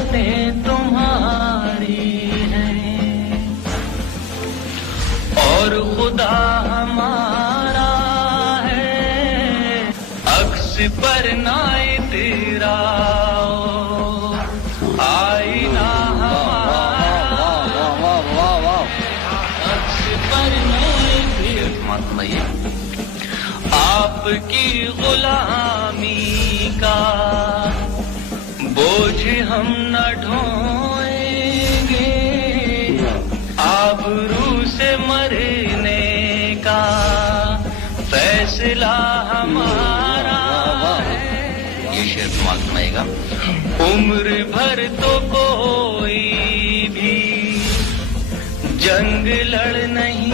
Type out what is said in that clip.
حرکتیں تمہاری ہیں اور خدا ہمارا ہے عکس پر نہ تیرا آئینہ ہمارا عکس پر نہ تیرا آپ کی غلامی کا بوجھ ہم نہ ڈھوئیں گے آبرو سے مرنے کا فیصلہ ہمارا ہے. یہ شعر معلوم سنائے گا. عمر بھر تو کوئی بھی جنگ لڑ نہیں